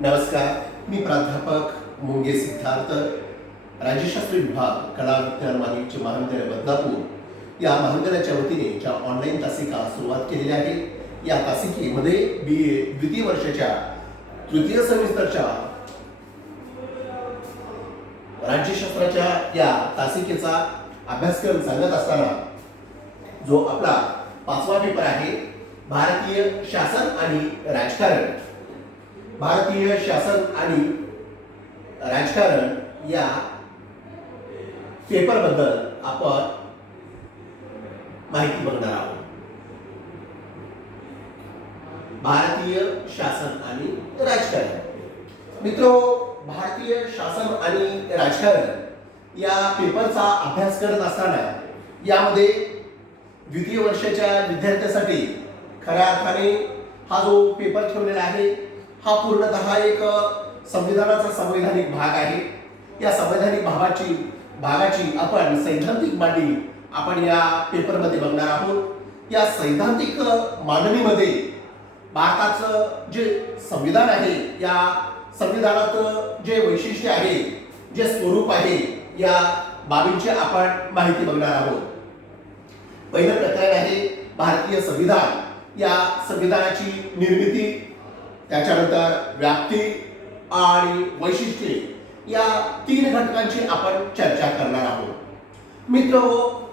नमस्कार, मी प्राध्यापक मुंगे सिद्धार्थ, राज्यशास्त्र विभाग कला विज्ञान माहिती महाविद्यालय बदलापूर या महाविद्यालयाच्या वतीने ज्या ऑनलाईन तासिका सुरुवात केलेल्या आहेत, या तासिकेमध्ये BA द्वितीय वर्षाच्या तृतीय सेमिस्टरच्या राज्यशास्त्राच्या या तासिकेचा अभ्यासक्रम सांगत असताना जो आपला 5वा पेपर आहे, भारतीय शासन आणि राजकारण. भारतीय शासन आणि राजकारण या पेपरबद्दल आपण माहिती बघणार आहोत. भारतीय शासन आणि राजकारण. मित्रो, भारतीय शासन आणि राजकारण या पेपरचा अभ्यास करत असताना यामध्ये द्वितीय वर्षाच्या विद्यार्थ्यांसाठी खऱ्या अर्थाने हा जो पेपर ठेवलेला आहे हा पूर्णतः एक संविधानाचा संवैधानिक भाग आहे. या संवैधानिक भागाची आपण सैद्धांतिक मांडणी आपण या पेपरमध्ये बघणार आहोत. या सैद्धांतिक मांडणीमध्ये भारताचं जे संविधान आहे, या संविधानात जे वैशिष्ट्य आहे, जे स्वरूप आहे, या बाबींची आपण माहिती बघणार आहोत. पहिलं प्रकरण आहे भारतीय संविधान. या संविधानाची निर्मिती, त्याच्यानंतर व्याप्ती आणि वैशिष्ट्ये या 3 घटकांची आपण चर्चा करणार आहोत. मित्र,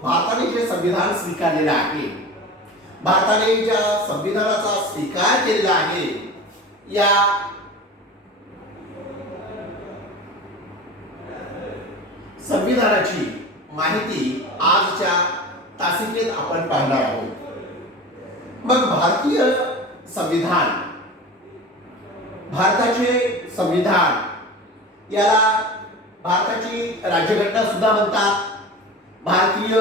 भारताने जे संविधान स्वीकारलेलं आहे, भारताने ज्या संविधानाचा स्वीकार केलेला आहे, या संविधानाची माहिती आजच्या तासिकेत आपण पाहणार आहोत. मग भारतीय संविधान, भारताचे संविधान याला भारताची राज्यघटना सुद्धा म्हणतात, भारतीय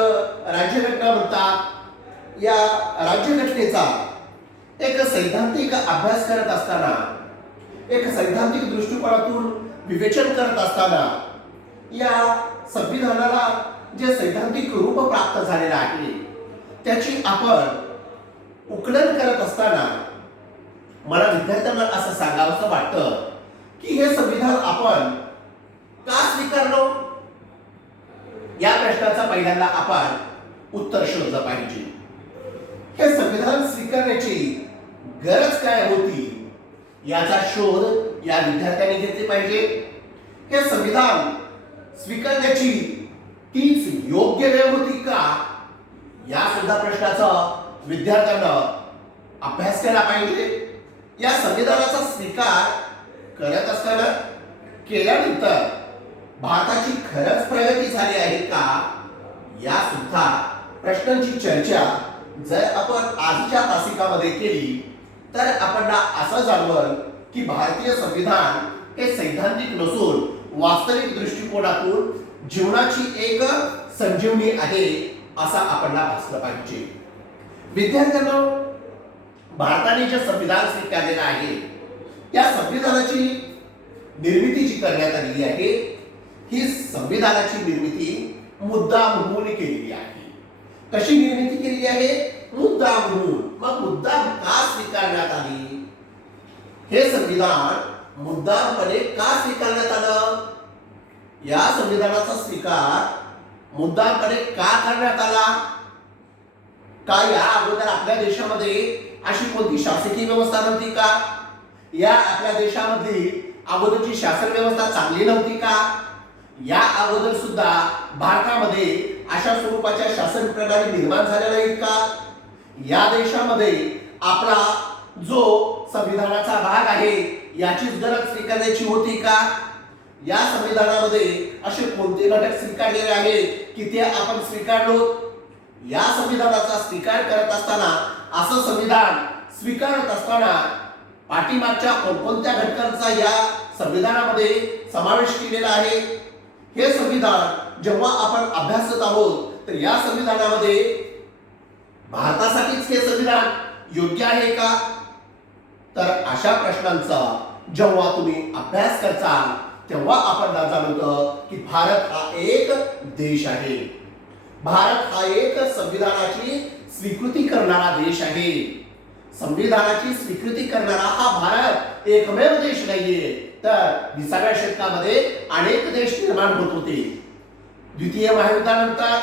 राज्यघटना म्हणतात. या राज्यघटनेचा एक सैद्धांतिक अभ्यास करत असताना, एक सैद्धांतिक दृष्टिकोनातून विवेचन करत असताना, या संविधानाला जे सैद्धांतिक रूप प्राप्त झालेलं आहे त्याची आपण उकलन करत असताना मला विद्यार्थ्यांना असं सांगावंसं वाटतं की हे संविधान आपण का स्वीकारलो, या प्रश्नाचा पहिल्यांदा आपण उत्तर शोधलं पाहिजे. हे संविधान स्वीकारण्याची गरज काय होती याचा शोध या विद्यार्थ्यांनी घेतले पाहिजे. हे संविधान स्वीकारण्याची तीच योग्य वेळ होती का, या सुद्धा प्रश्नाचा विद्यार्थ्यांना अभ्यास केला पाहिजे. या संविधानाचा स्वीकार करत असताना, केल्यानंतर भारताची खरंच प्रगती झाली आहे का, या सुद्धा प्रश्नांची चर्चा जर आपण आजच्या तासिकामध्ये केली तर आपल्याला असं जाणवल की भारतीय संविधान हे सैद्धांतिक नसून वास्तविक दृष्टिकोनातून जीवनाची एक संजीवनी आहे असा आपल्याला भासलं पाहिजे. विद्यार्थ्यांना, भारताने जे संविधान स्वीकारलेलं आहे त्या संविधानाची निर्मिती जी करण्यात आलेली आहे, ही संविधानाची निर्मिती मुद्दामहून केलेली आहे. कशी निर्मिती केलेली आहे? मुद्दामहून. मग मुद्दाम का स्वीकारण्यात आली? हे संविधान मुद्दामपणे का स्वीकारण्यात आलं? या संविधानाचा स्वीकार मुद्दामपणे का करण्यात आला? का या अगोदर आपल्या देशामध्ये अशी कोणती शासकीय व्यवस्था नव्हती का? या आपल्या देशामध्ये अगोदरची शासन व्यवस्था चांगली नव्हती का? या अगोदर सुद्धा भारतामध्ये अशा स्वरूपाच्या शासन प्रणाली निर्माण झाल्या नाहीत का? या देशामध्ये आपला जो संविधानाचा भाग आहे याचीच गरज स्वीकारण्याची होती का? या संविधानामध्ये असे कोणते घटक स्वीकारलेले आहेत की ते आपण स्वीकारलो? या संविधानाचा स्वीकार करत असताना, असं संविधान स्वीकारत असताना पाठीमागच्या कोणकोणत्या घटकांचा या संविधानामध्ये समावेश केलेला आहे? हे संविधान जेव्हा आपण अभ्यासत आहोत तर या संविधानामध्ये भारतासाठीच हे संविधान योग्य आहे का? तर अशा प्रश्नांचा जेव्हा तुम्ही अभ्यास करताल तेव्हा आपण जाणवतं की भारत हा एक देश आहे. भारत हा एक संविधानाची स्वीकृती करणारा देश आहे. संविधानाची स्वीकृती करणारा हा भारत एकमेव देश नाहीये, तर 20व्या शतकामध्ये अनेक देश निर्माण होत होते. द्वितीय महायुद्धानंतर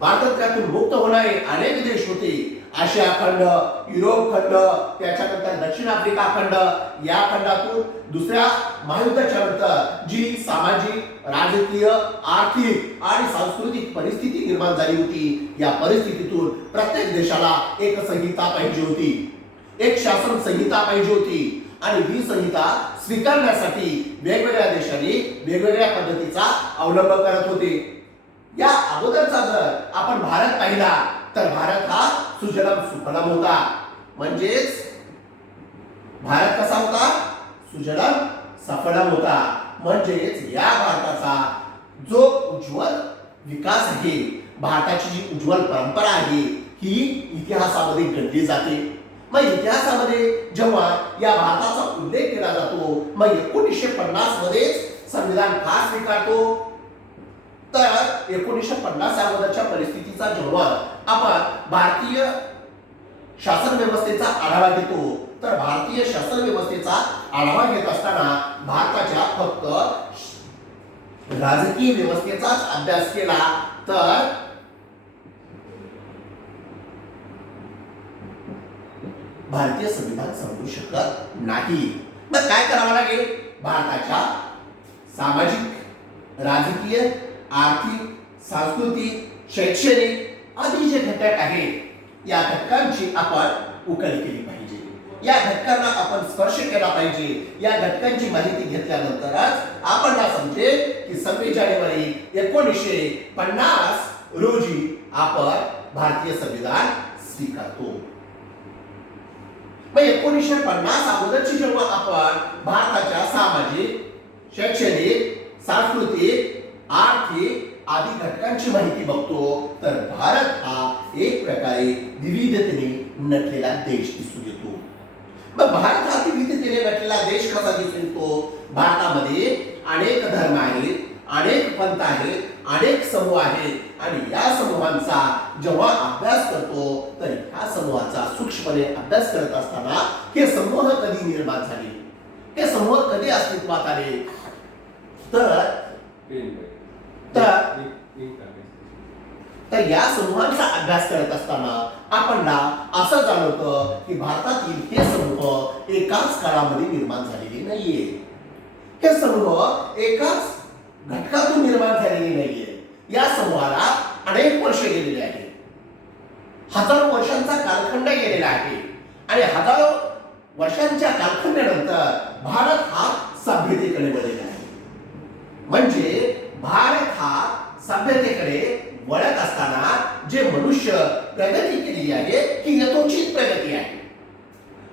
भारतात त्यातून मुक्त होणारे अनेक देश होते. आशिया खंड, युरोप खंड, त्याच्यानंतर दक्षिण आफ्रिका खंड. या खंडातून दुसऱ्या महायुद्धाच्या नंतर जी सामाजिक, राजकीय, आर्थिक आणि सांस्कृतिक परिस्थिती निर्माण झाली होती, या परिस्थितीतून प्रत्येक देशाला एक संहिता पाहिजे होती, एक शासन संहिता पाहिजे होती. आणि ही संहिता स्वीकारण्यासाठी वेगवेगळ्या देशांनी वेगवेगळ्या पद्धतीचा अवलंब करत होते. या अगोदरचा जर आपण भारत पाहिला तर भारत हा सुजलाम सुफलाम होता. म्हणजेच भारत कसा होता? सुजलाम सफलाम होता. म्हणजेच या भारताचा जो उज्ज्वल विकास आहे, भारताची जी उज्ज्वल परंपरा आहे, ही इतिहासामध्ये गणली जाते. मग इतिहासामध्ये जेव्हा या भारताचा उल्लेख केला जातो, मग 1950 मध्येच संविधान का स्वीकारतो? तर 1950 अगोदरच्या परिस्थितीचा जेव्हा आपण भारतीय शासन व्यवस्थेचा आढावा घेतो, तर भारतीय शासन व्यवस्थेचा आढावा घेत असताना भारताच्या फक्त राजकीय व्यवस्थेचाच अभ्यास केला तर भारतीय संविधान समजू शकत नाही. मग काय करावं लागेल? भारताच्या सामाजिक, राजकीय, आर्थिक, सांस्कृतिक, शैक्षणिक आदी जे घटक आहेत, या घटकांची आपण उकल केली पाहिजे. या घटकांना आपण स्पर्श केला पाहिजे. या घटकांची माहिती घेतल्यानंतरच आपण समजेल की 26 जानेवारी 1950 रोजी आपण भारतीय संविधान स्वीकारतो. मग 1950 अगोदरची जेव्हा आपण भारताच्या सामाजिक, शैक्षणिक, सांस्कृतिक, आर्थिक आदी घटकांची माहिती बघतो, तर भारत हा एक प्रकारे विविधतेने नटलेला देश दिसून येतो. मग भारत हा विविधतेने नटलेला देश कसा दिसून येतो? भारतामध्ये अनेक धर्म आहेत, अनेक पंथ आहेत, अनेक समूह आहेत आणि या समूहांचा जेव्हा अभ्यास करतो तर ह्या समूहाचा सूक्ष्मपणे अभ्यास करत असताना हे समूह कधी निर्माण झाले, हे समूह कधी अस्तित्वात आले, तर या समूहांचा अभ्यास करत असताना आपणला असं जाणवतं की भारतातील हे समूह एकाच काळामध्ये निर्माण झालेले नाहीये. हे समूह एकाच घटकातून निर्माण झालेले नाहीये. या समूहाला अनेक वर्ष गेलेले आहेत, हजारो वर्षांचा कालखंड गेलेला आहे आणि हजारो वर्षांच्या कालखंडानंतर भारत हा सभ्यतेकडे वळलेला आहे. म्हणजे भारत हा सभ्यतेकडे वळत असताना जे मनुष्य प्रगती केली आहे ही यथोचित प्रगती आहे.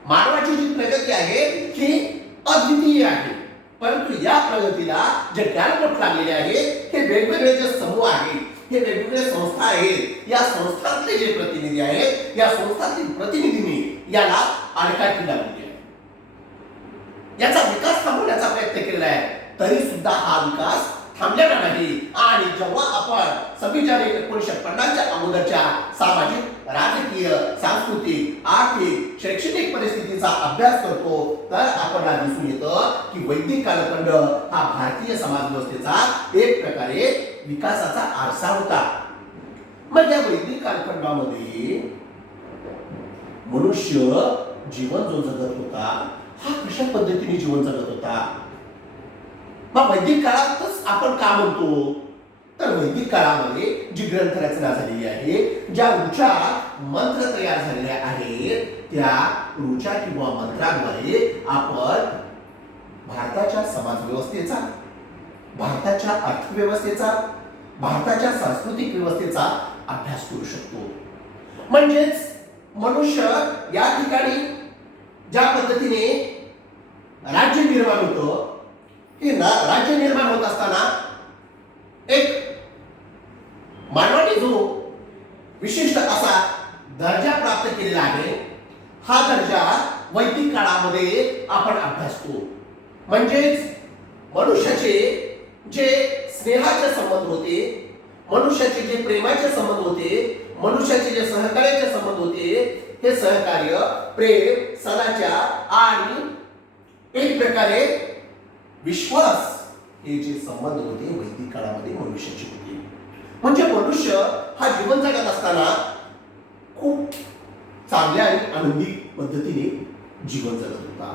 मानवाची जी प्रगती आहे ही अद्वितीय आहे. परंतु या प्रगतीला जे ज्ञानपट लागलेले आहे, हे वेगवेगळे जे समूह आहेत, हे वेगवेगळे संस्था आहेत, या संस्थांतले जे प्रतिनिधी आहेत, या संस्थांतील प्रतिनिधींनी याला आडकाठी लावली आहे. याचा विकास थांबवण्याचा प्रयत्न केलेला आहे, तरी सुद्धा हा विकास थांबलेला नाही. आणि जेव्हा आपण 26 जानेवारी 1950च्या अगोदरच्या सामाजिक, राजकीय, सांस्कृतिक, आर्थिक, शैक्षणिक परिस्थितीचा अभ्यास करतो, तर आपल्याला दिसून येतं की वैदिक कालखंड हा भारतीय समाज व्यवस्थेचा एक प्रकारे विकासाचा आरसा होता. मग या वैदिक कालखंडामध्ये मनुष्य जीवन जो जगत होता, हा कशा पद्धतीने जीवन जगत होता? मग वैदिक काळातच आपण का म्हणतो? तर वैदिक काळामध्ये जी ग्रंथ रचना झालेली आहे, ज्या ऋचा मंत्र तयार झालेल्या आहेत, त्या ऋचा किंवा मंत्राद्वारे आपण भारताच्या समाज व्यवस्थेचा, भारताच्या अर्थव्यवस्थेचा, भारताच्या सांस्कृतिक व्यवस्थेचा अभ्यास करू शकतो. म्हणजेच मनुष्य या ठिकाणी ज्या पद्धतीने राज्य निर्माण होतं, हे राज्य निर्माण होत असताना एक मानवाने जो विशिष्ट असा दर्जा प्राप्त केलेला आहे, हा दर्जा वैदिक काळामध्ये आपण अभ्यासतो. म्हणजेच मनुष्याचे जे स्नेहाचे संबंध होते, मनुष्याचे जे प्रेमाचे संबंध होते, मनुष्याचे जे सहकार्याचे संबंध होते, हे सहकार्य, प्रेम, सदाचार आणि एक प्रकारे विश्वास हे जे संबंध होते वैदिक काळामध्ये मनुष्याची होते. म्हणजे मनुष्य हा जीवन जगत असताना खूप चांगल्या आणि आनंदी पद्धतीने जीवन जगत होता.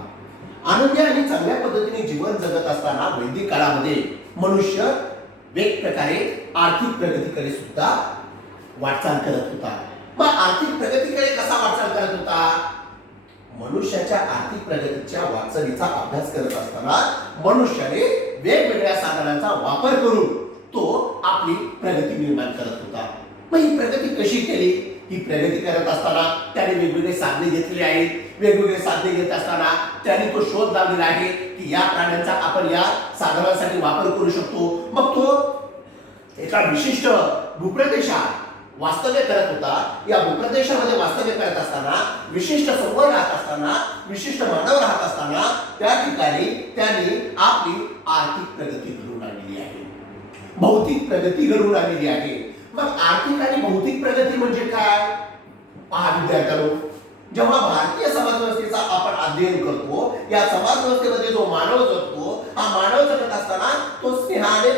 आनंदी आणि चांगल्या पद्धतीने जीवन जगत असताना वैदिक काळामध्ये मनुष्य एक प्रकारे आर्थिक प्रगतीकडे सुद्धा वाटचाल करत होता. मग आर्थिक प्रगतीकडे कसा वाटचाल करत होता? मनुष्याच्या आर्थिक प्रगतीच्या वाटचालीचा अभ्यास करत असताना मनुष्याने वेगवेगळ्या साधनांचा वापर करून तो आपली प्रगती निर्माण करत होता. मग ही प्रगती कशी केली? ही प्रगती करत असताना त्याने वेगवेगळे साधने घेतलेली आहेत. वेगवेगळे साधने घेत असताना त्याने तो शोध लावलेला आहे की या प्राण्यांचा आपण या साधनांसाठी वापर करू शकतो. मग तो एका विशिष्ट भूप्रदेशात वास्तव्य करत होता. या भूप्रदेशामध्ये वास्तव्य करत असताना विशिष्ट समूह राहत असताना विशिष्ट मानव राहत असताना त्या ठिकाणी त्यांनी आपली आर्थिक प्रगती घडवून आणलेली आहे, भौतिक प्रगती घडवून आणलेली आहे. मग आर्थिक आणि भौतिक प्रगती म्हणजे काय? पहा विद्यार्थ्यांनो, जेव्हा भारतीय समाज व्यवस्थेचा आपण अध्ययन करतो, या समाज व्यवस्थेमध्ये जो मानव जगतो, हा मानव जगत असताना तो स्नेहाने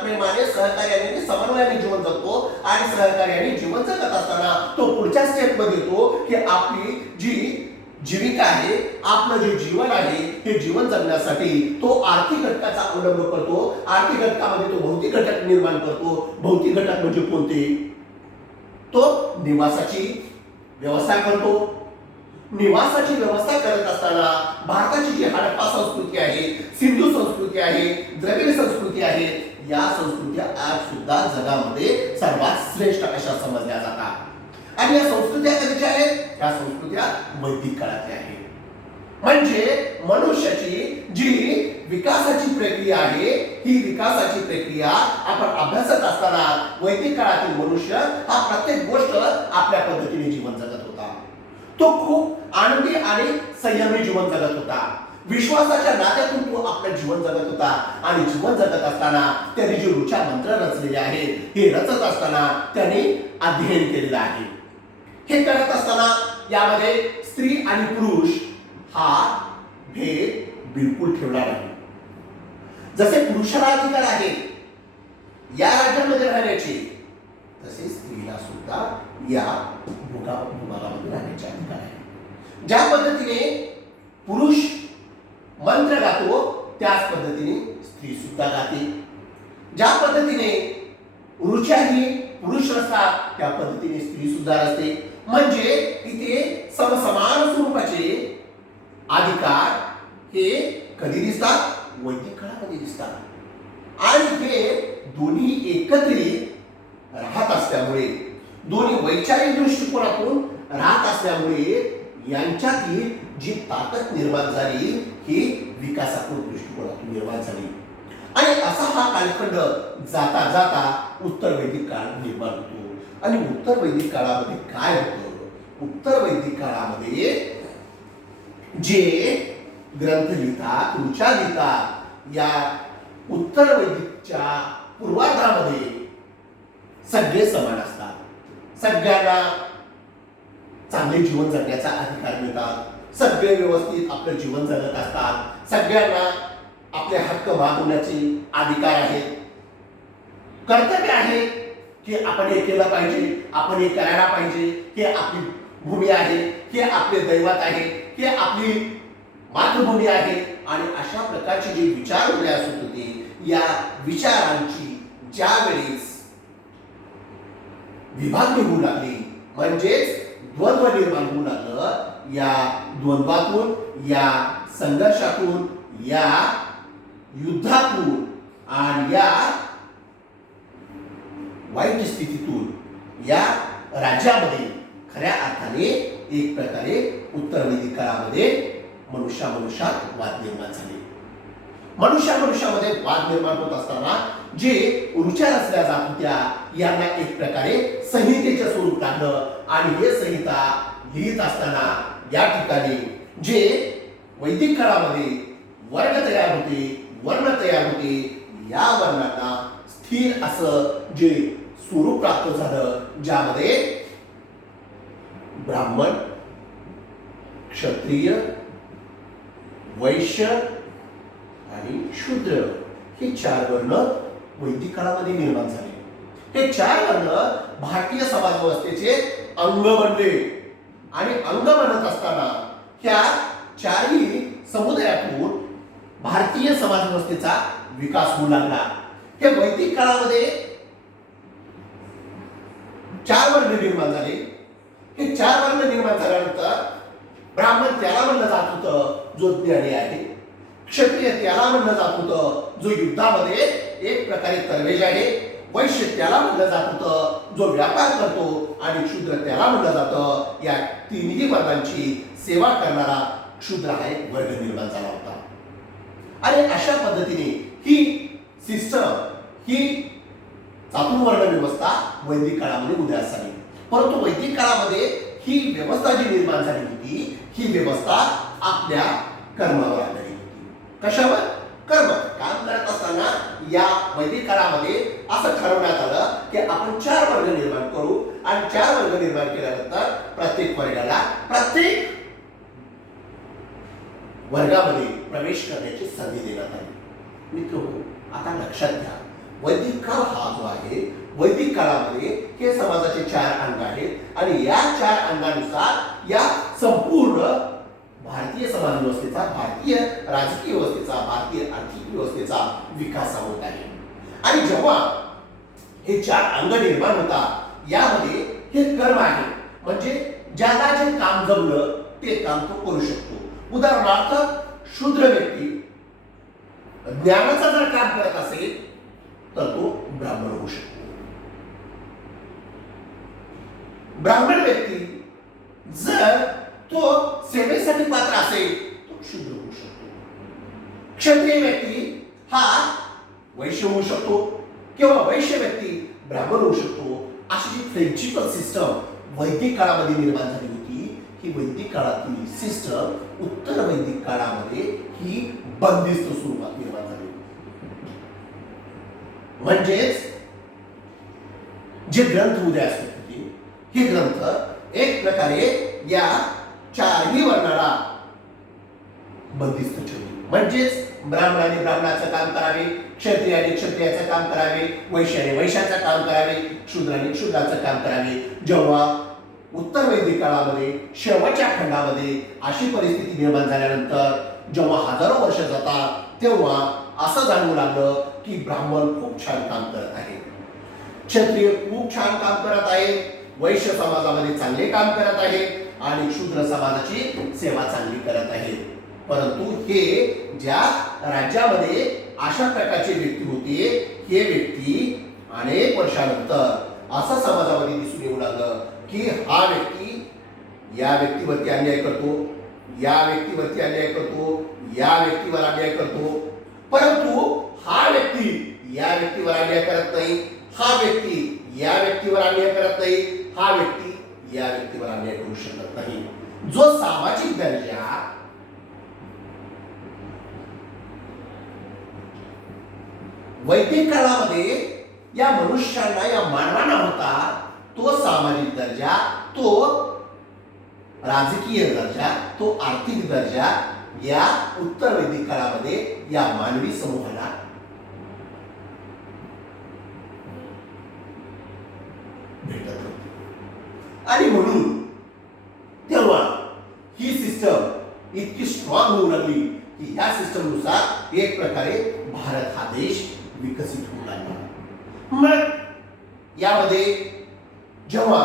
प्रेमाने सहकार्याने समन्वयाने जीवन जगतो आणि सहकार्याने जीवन जगत असताना तो पुढच्या स्टेप मध्ये येतो की आपली जी जीविका आहे, आपलं जे जीवन आहे, हे जीवन जगण्यासाठी तो आर्थिक घटकाचा अवलंब करतो. आर्थिक घटकामध्ये तो भौतिक घटक निर्माण करतो. भौतिक घटक म्हणजे कोणते? तो निवासाची व्यवस्था करतो. निवासाची व्यवस्था करत असताना भारताची जी हडप्पा संस्कृती आहे, सिंधू संस्कृती आहे, द्रविड संस्कृती आहे, या संस्कृत्या आज सुद्धा जगामध्ये सर्वात श्रेष्ठ अशा समजल्या जातात. आणि या संस्कृत्या कधीच्या आहेत? या संस्कृत्या वैदिक काळातल्या आहेत. म्हणजे मनुष्याची जी विकासाची प्रक्रिया आहे, ही विकासाची प्रक्रिया आपण अभ्यासत असताना वैदिक काळातील मनुष्य हा प्रत्येक गोष्ट आपल्या पद्धतीने जीवन जगत होता. तो खूप आनंदी आणि संयमी जीवन जगत होता. विश्वासाच्या नात्यातून तो आपलं जीवन जगत होता. आणि जीवन जगत असताना त्यांनी जे ऋचा मंत्र रचलेले आहेत, हे रचत असताना त्यांनी अध्ययन केलेलं आहे. हे करत असताना यामध्ये स्त्री आणि पुरुष हा भेद बिलकुल ठेवला नाही. जसे पुरुषाला अधिकार आहे या राज्यामध्ये राहण्याचे, तसे स्त्रीला सुद्धा या भूभागामध्ये राहण्याचे अधिकार आहे. ज्या पद्धतीने पुरुष मंत्र गातो त्याच पद्धतीने स्त्री सुद्धा गाते. ज्या पद्धतीने ऋचा ही पुरुष रचतात त्या पद्धतीने स्त्री सुद्धा रचते. म्हणजे इथे समसमान स्वरूपाचे अधिकार हे कधी दिसतात? वैदिक काळामध्ये दिसतात. आणि हे दोन्ही एकत्रित राहत असल्यामुळे, दोन्ही वैचारिक दृष्टिकोनातून राहत असल्यामुळे यांच्यातील जी ताकद निर्माण झाली ही विकासात्मक दृष्टिकोनातून निर्माण झाली. आणि असा हा कालखंड जाता जाता उत्तर वैदिक काळ निर्माण होतो. आणि उत्तर वैदिक काळामध्ये काय होतं? उत्तर वैदिक काळामध्ये जे ग्रंथ लिहितात, ऋचा लिहितात, या उत्तर वैदिकच्या पूर्वार्धामध्ये सगळे समान असतात. सगळ्यांना चांगले जीवन जगण्याचा अधिकार मिळतात. सगळे व्यवस्थित आपलं जीवन जगत असतात. सगळ्यांना आपले हक्क मागवण्याचे अधिकार आहेत. कर्तव्य आहे की आपण हे केलं पाहिजे, आपण हे करायला पाहिजे. हे आपली भूमी आहे, हे आपले दैवत आहे, हे आपली मातृभूमी आहे. आणि अशा प्रकारचे जे विचार उदयास होत होते, या विचारांची ज्या वेळेस विभागणी होऊ लागली, म्हणजेच द्वंद्व निर्माण होऊ लागलं, या द्वंद्वातून, या संघर्षातून, या युद्धातून आणि या वाईट स्थितीतून या राज्यामध्ये खऱ्या अर्थाने एक प्रकारे उत्तर वैदिक काळामध्ये मनुष्यात वाद निर्माण झाले. मनुष्यामध्ये वाद निर्माण होत असताना जे ऋचा रचल्या जात होत्या यांना एक प्रकारे संहितेचे स्वरूप लागलं. आणि हे संहिता लिहित असताना या ठिकाणी जे वैदिक काळामध्ये वर्ग तयार होते, वर्ण तयार होते, या वर्णांना स्थिर असं जे स्वरूप प्राप्त झालं, ज्यामध्ये ब्राह्मण, क्षत्रिय, वैश्य आणि शूद्र हे 4 वर्ण वैदिक काळामध्ये निर्माण झाले. हे 4 वर्ण भारतीय समाज व्यवस्थेचे अंग बनले आणि अंग बनत असताना ह्या 4ही समुदायातून भारतीय समाज व्यवस्थेचा विकास होऊ लागला. हे वैदिक काळामध्ये 4 वर्ण निर्माण झाले. हे 4 वर्ण निर्माण झाल्यानंतर ब्राह्मण त्याला म्हणलं जात होतं जो ज्ञानी आहे, क्षत्रिय त्याला म्हणलं जात होतं जो युद्धामध्ये एक प्रकारे तरवेज आहे, वैश्य त्याला म्हणलं जात होतं जो व्यापार करतो आणि शूद्र त्याला म्हणलं जातं या तिन्ही वर्गांची सेवा करणारा शूद्र हा एक वर्ग निर्माण झाला होता. आणि अशा पद्धतीने ही सिस्टम ही चातुर्वर्ण व्यवस्था वैदिक काळामध्ये उदयास आली. परंतु वैदिक काळामध्ये ही व्यवस्था जी निर्माण झाली होती ही व्यवस्था आपल्या कर्मावर आधारित होती. कशावर? कर्म. काम करत असताना या वैदिक काळामध्ये असं ठरवण्यात आलं की आपण 4 वर्ग निर्माण करू आणि 4 वर्ग निर्माण केल्यानंतर प्रत्येक वर्गाला प्रत्येक वर्गामध्ये प्रवेश करण्याची संधी देण्यात आली. मित्रांनो, आता लक्षात घ्या, वैदिक काळ हा जो आहे वैदिक काळामध्ये हे समाजाचे 4 अंग आहेत आणि या 4 अंगानुसार या संपूर्ण भारतीय समाज व्यवस्थेचा, भारतीय राजकीय व्यवस्थेचा, भारतीय आर्थिक व्यवस्थेचा विकास होत आहे. आणि जेव्हा हे 4 अंग निर्माण होतात यामध्ये हे कर्म आहे, म्हणजे ज्याला जे काम जमलं ते काम तो करू शकतो. उदाहरणार्थ शूद्र व्यक्ती ज्ञानाचं जर काम करत असेल तर तो ब्राह्मण होऊ शकतो. ब्राह्मण व्यक्ती जर तो सेवेसाठी पात्र असेल तो शूद्र होऊ शकतो. क्षत्रिय व्यक्ती हा वैश्य होऊ शकतो किंवा वैश्य व्यक्ती ब्राह्मण होऊ शकतो. अशी जी प्रिन्सिपल सिस्टम वैदिक काळामध्ये निर्माण झाली होती ही वैदिक काळातील सिस्टम उत्तर वैदिक काळामध्ये ही बंदिस्त स्वरूपात निर्माण झाली. म्हणजेच जे ग्रंथ उदयास येत होते हे ग्रंथ एक प्रकारे या 4ही वर्णाला बंदिस्त ठेवले. म्हणजेच ब्राह्मणाने ब्राह्मणाचं काम करावे, क्षत्रियाने क्षत्रियाचं काम करावे, वैश्याने वैश्याचं काम करावे, शूद्राने शूद्राचं काम करावे. जेव्हा उत्तर वैदिक काळामध्ये शेवटच्या खंडामध्ये अशी परिस्थिती निर्माण झाल्यानंतर जेव्हा हजारो वर्ष जातात तेव्हा असं जाणवू लागलं की ब्राह्मण खूप छान काम करत आहे, क्षत्रिय खूप छान काम करत आहे, वैश्य समाजामध्ये चांगले काम करत आहे आणि शूद्र समाजाची सेवा चांगली करत आहे. परंतु हे ज्या राज्यामध्ये अशा प्रकारची व्यक्ती होती हे व्यक्ती अनेक वर्षानंतर असं समाजामध्ये दिसून येऊ लागलं की हा व्यक्ती या व्यक्तीवरती अन्याय करतो, या व्यक्तीवरती अन्याय करतो, या व्यक्तीवर अन्याय करतो. परंतु हा व्यक्ती या व्यक्तीवर अन्याय करत नाही, हा व्यक्ती या व्यक्तीवर अन्याय करत नाही, हा व्यक्ती या व्यक्तीवर अन्याय करू शकत नाही. जो सामाजिक दर्जा वैदिक काळामध्ये या मनुष्यांना, या मानवांना होता तो सामाजिक दर्जा, तो राजकीय दर्जा, तो आर्थिक दर्जा या उत्तर वैदिक काळामध्ये या मानवी समूहाला भेटत होती. आणि म्हणून तेव्हा ही सिस्टम इतकी स्ट्रॉंग होऊ लागली की या सिस्टम नुसार एक प्रकारे भारत हा देश विकसित होऊ लागला. मग यामध्ये जेव्हा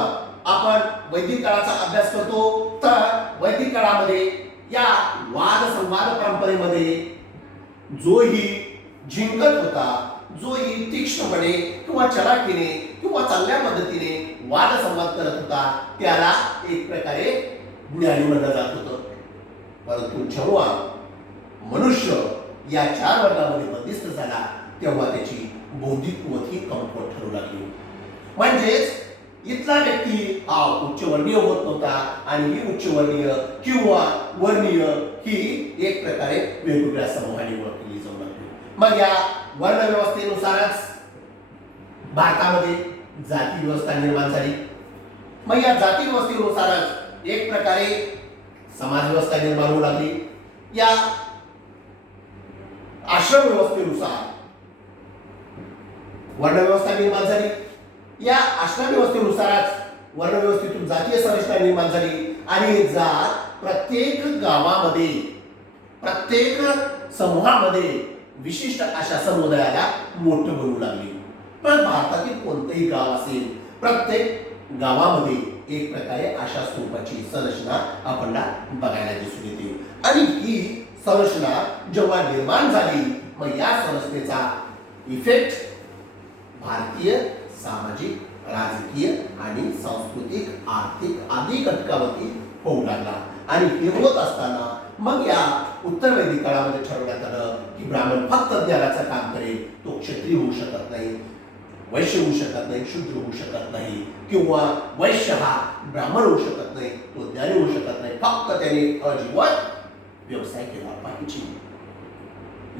आपण वैदिक काळाचा अभ्यास करतो तर वैदिक काळामध्ये या वाद संवाद परंपरेमध्ये जोही जिंकत होता, जोही तीक्ष्णपणे किंवा चलाखीने किंवा चांगल्या पद्धतीने वाद संवाद करत होता त्याला एक प्रकारे ज्ञानी म्हणलं जात होतं. परंतु जेव्हा मनुष्य या 4 वर्गामध्ये बंदिस्त झाला तेव्हा त्याची बौद्धिक कुवत ही कमकुवत ठरू लागली. म्हणजेच इथला व्यक्ती हा उच्चवर्णीय होत नव्हता आणि ही उच्चवर्णीय किंवा वर्णीय ही एक प्रकारे वेगवेगळ्या समूहाने ओळखली जाऊ लागली. मग या वर्ण व्यवस्थेनुसारच भारतामध्ये जाती व्यवस्था निर्माण झाली. मग या जाती व्यवस्थेनुसारच एक प्रकारे समाज व्यवस्था निर्माण होऊ लागली. या आश्रम व्यवस्थेनुसार वर्णव्यवस्था निर्माण झाली. या आश्रम व्यवस्थेनुसारच वर्णव्यवस्थेतून जातीय संरचना निर्माण झाली आणि ही जात प्रत्येक गावामध्ये प्रत्येक समूहामध्ये विशिष्ट अशा समुदायाला मोठं बनवू लागली. पण भारतातील कोणतंही गाव असेल प्रत्येक गावामध्ये एक प्रकारे अशा स्वरूपाची संरचना आपल्याला बघायला दिसून येते. आणि ही संरचना जेव्हा निर्माण झाली मग या संरचनेचा इफेक्ट भारतीय सामाजिक राजकीय आणि सांस्कृतिक आर्थिक आदी घटकावरती होऊ लागला. आणि हे होत असताना मग या उत्तर वैदिक काळामध्ये ठरवण्यात आलं की ब्राह्मण फक्त ज्ञानाचं काम करेल, तो क्षत्रिय होऊ शकत नाही, वैश्य होऊ शकत नाही, शूद्र होऊ शकत नाही, किंवा वैश्य हा ब्राह्मण होऊ शकत नाही, तो ज्ञानी होऊ शकत नाही, फक्त त्याने अजीवन व्यवसाय केला पाहिजे.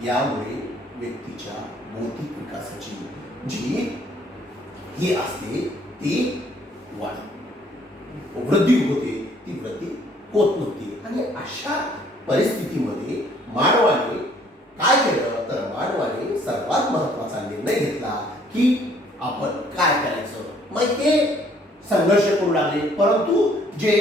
यामुळे व्यक्तीच्या बौद्धिक विकासाची जी ही असते ती वृद्धी होते, ती वृद्धी होत नव्हती. आणि अशा परिस्थितीमध्ये मानवाने काय केलं तर मानवाने सर्वात महत्वाचा निर्णय घेतला की आपण काय करायचं. मग हे संघर्ष करू लागले. परंतु जे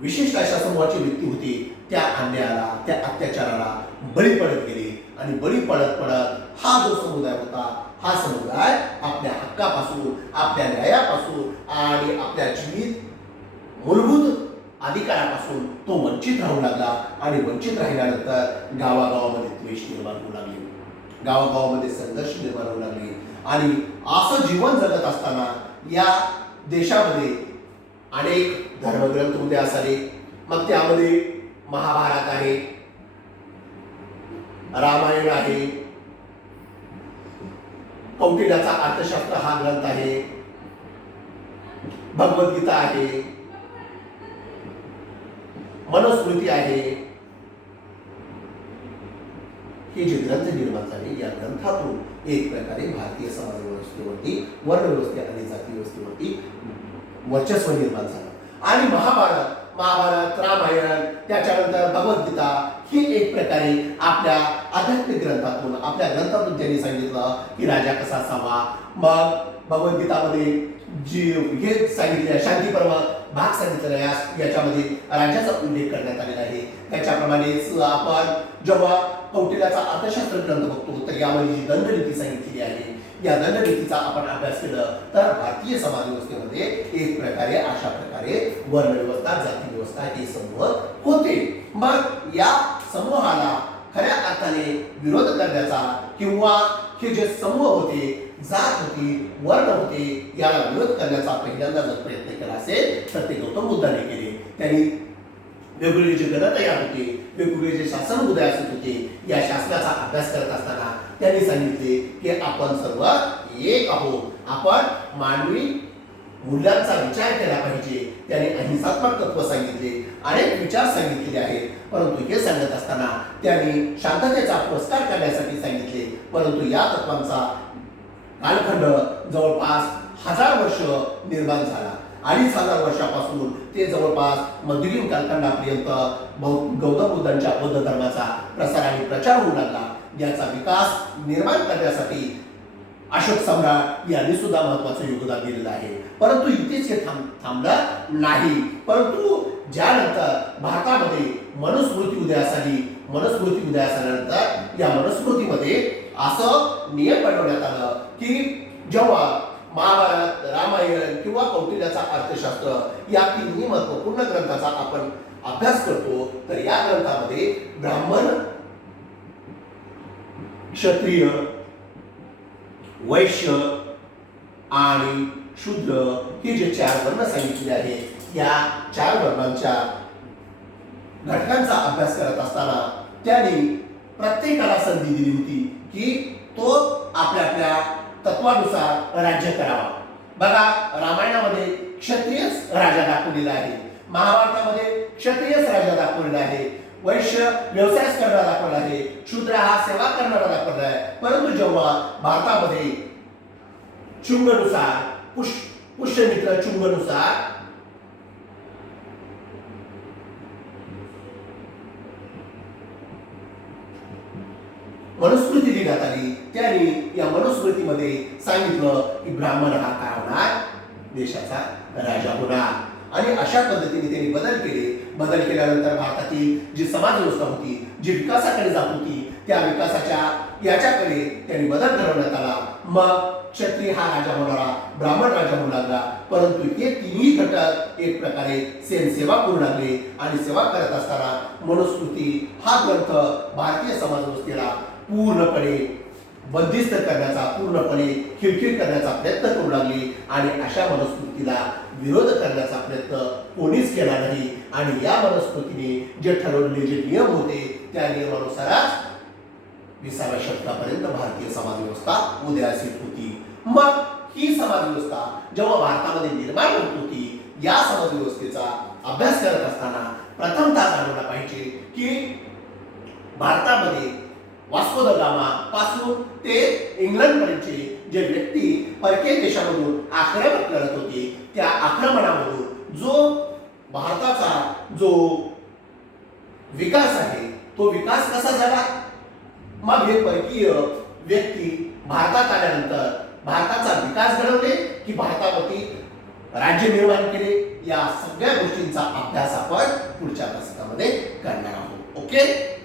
विशिष्ट अशा समूहाची व्यक्ती होती त्या अन्यायाला त्या अत्याचाराला बळी पडत गेले. आणि बळी पडत पडत हा जो समुदाय होता हा समुदाय आपल्या हक्कापासून आपल्या न्यायापासून आणि आपल्या जीवित मूलभूत अधिकारापासून तो वंचित राहू लागला. आणि वंचित राहिल्यानंतर गावागावामध्ये द्वेष निर्माण होऊ लागले, गावागावामध्ये संघर्ष निर्माण होऊ लागले. आणि असं जीवन जगत असताना या देशामध्ये अनेक धर्मग्रंथ उदय आले. मग त्यामध्ये महाभारत आहे, रामायण आहे, कौटिल्याचा अर्थशास्त्र हा ग्रंथ आहे, भगवद्गीता आहे, मनुस्मृती आहे. हे जे ग्रंथ निर्माण झाले या ग्रंथातून एक प्रकारे भारतीय समाज व्यवस्थेवरती वर्णव्यवस्थे आणि जाती व्यवस्थेवरती वर्चस्व निर्माण झालं. आणि महाभारत रामायण त्याच्यानंतर भगवद्गीता ही एक प्रकारे आपल्या आध्यात्मिक ग्रंथातून आपल्या ग्रंथातून त्यांनी सांगितलं की राजा कसा असावा. मग भगवद्गीतामध्ये जी हे सांगितले शांती पर्व भाग सांगितलेला आहे, याच्यामध्ये राज्याचा उल्लेख करण्यात आलेला आहे. त्याच्याप्रमाणेच आपण जेव्हा कौटिल्याचा अर्थशास्त्र ग्रंथ बघतो तर यामध्ये जी दंडनीती सांगितलेली आहे या दंडनीतीचा आपण अभ्यास केला तर भारतीय समाज व्यवस्थेमध्ये एक प्रकारे अशा प्रकारे वर्णव्यवस्था जाती व्यवस्था हे समूह होते. मग या समूहाला खऱ्या अर्थाने विरोध करण्याचा किंवा हे जे समूह होते जात होती वर्ण होते याला विरोध करण्याचा पहिल्यांदा जर प्रयत्न केला असेल तर ते गौतम बुद्धाने केले. त्यांनी वेगवेगळे जे ग्रंथ तयार होते वेगवेगळे जे शासन उदय असत होते या शासनाचा अभ्यास करत असताना त्यांनी सांगितले की आपण सर्व एक आहोत, आपण मानवी मूल्यांचा विचार केला पाहिजे. त्याने अहिंसात्मक तत्व सांगितले, अनेक विचार सांगितलेले आहेत. परंतु हे सांगत असताना त्यांनी शांततेचा पुरस्कार करण्यासाठी सांगितले. परंतु या तत्वांचा कालखंड जवळपास 1000 वर्ष निर्माण झाला. 2500 वर्षापासून ते जवळपास मध्ययुगीन कालखंडापर्यंत गौतम बुद्धांच्या बौद्ध धर्माचा प्रसार आणि प्रचार होऊ लागला. याचा विकास निर्माण करण्यासाठी अशोक सम्राट यांनी सुद्धा महत्वाचं योगदान दिलेलं आहे. परंतु इथेच हे थांबलं नाही. परंतु ज्यानंतर भारतामध्ये मनुस्मृती उदयास आली, मनुस्मृती उदयास आल्यानंतर या मनुस्मृतीमध्ये असं नियम बनवण्यात आलं की जेव्हा महाभारत रामायण किंवा कौटिल्याचा अर्थशास्त्र या तिन्ही महत्वपूर्ण ग्रंथाचा आपण अभ्यास करतो तर या ग्रंथामध्ये ब्राह्मण क्षत्रिय वैश्य आणि शूद्र हे जे 4 वर्ण सांगितले आहेत या 4 वर्णांच्या घटकांचा अभ्यास करत असताना त्यांनी प्रत्येकाला संधी दिली होती की तो आपल्या आपल्या तत्वानुसार राज्य करावा. बघा रामायणामध्ये क्षत्रियच राजा दाखवलेला आहे, महाभारतामध्ये क्षत्रियच राजा दाखवलेला आहे, वैश्य व्यवसाय करणारा दाखवला आहे, शूद्र हा सेवा करणारा दाखवला आहे. परंतु जेव्हा भारतामध्ये चुंगनुसार पुष्यमित्र चुंगनुसार मनुस्मृती देण्यात आली. त्यांनी या मनुस्मृतीमध्ये सांगितलं की ब्राह्मण हा काय होणार, देशाचा राजा होणार. आणि अशा पद्धतीने त्यांनी बदल केल्यानंतर भारतातील जी समाज व्यवस्था होती, जी विकासाकडे जात होती, त्या विकासाच्या याच्याकडे त्यांनी बदल घडवण्यात आला. मग क्षत्रिय हा राजा होणारा, ब्राह्मण राजा होऊ लागला. परंतु हे तिन्ही घटक एक प्रकारे सेवा करू लागले आणि सेवा करत असताना मनुस्मृती हा ग्रंथ भारतीय समाज व्यवस्थेला पूर्णपणे बंदिस्त करण्याचा, पूर्णपणे खिळखिळ करण्याचा प्रयत्न करू लागली. आणि अशा मनुस्मृतीला विरोध करण्याचा प्रयत्न कोणीच केला नाही. आणि या मनुस्मृतीने जे ठरवलेले जे नियम होते त्या नियमानुसारच 20व्या शतकापर्यंत भारतीय समाज व्यवस्था उदयास येत होती. मग ही समाज व्यवस्था जेव्हा भारतामध्ये निर्माण होत होती, या समाज व्यवस्थेचा अभ्यास करत असताना प्रथमतः जाणवला पाहिजे की भारतामध्ये वास्को द गामा पासून ते इंग्लंड पर्यंतचे जे व्यक्ती परकीय देशामधून आक्रमण करत होते, त्या आक्रमणामधून जो भारताचा जो विकास आहे तो विकास कसा झाला. मग हे परकीय व्यक्ती भारतात आल्यानंतर भारताचा विकास घडवले की भारतावरती राज्य निर्माण केले, या सगळ्या गोष्टींचा अभ्यास आपण पुढच्या दशकामध्ये करणार आहोत. ओके.